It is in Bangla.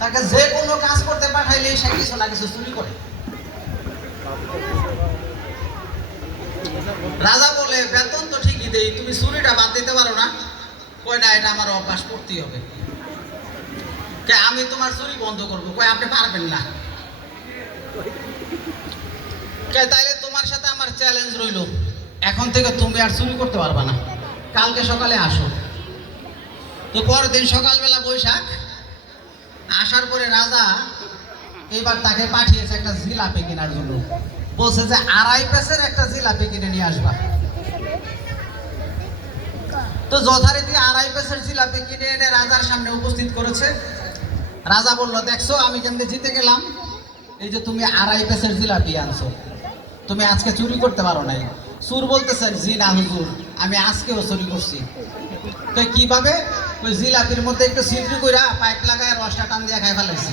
তাকে যে কোনো কাজ করতে পাঠাইলে সে কিছু না কিছু চুরি করে। রাজা বলে, বেতন তো ঠিকই দেই, তুমি চুরিটা বাদ দিতে পারো না? কয় না, এটা আমার অভ্যাস করতেই হবে। আমি তোমার চুরি বন্ধ করবো। কয় আপনি পারবেন না। তাইলে তোমার সাথে আমার চ্যালেঞ্জ রইল, এখন থেকে তুমি আর চুরি করতে পারবা না, কালকে সকালে আসো। তো পরের দিন সকালবেলা বৈশাখ আসার পরে রাজা এবার তাকে পাঠিয়েছে একটা জিলাপি কেনার জন্য। বলছে যে 2.5 পেসের একটা জিলাপি কিনে নিয়ে আসবা। তো যথারীতি 2.5 পেসের জিলাপি কিনে এনে রাজার সামনে উপস্থিত করেছে। রাজা বলল, দেখছো আমি কেমনে জিতে গেলাম? এই যে তুমি 2.5 পেসের জিলাপি আনছো, তুমি আজকে চুরি করতে পারো নাই। চুর বলতেছেন, জি না হুজুর, আমি আজকেও চুরি করছি। তো কিভাবে? ওই জিলাপির মধ্যে একটু ছিদ্র কইরা পাইপ লাগায় রসটা টান দিয়ে খাই ফেলাইছি।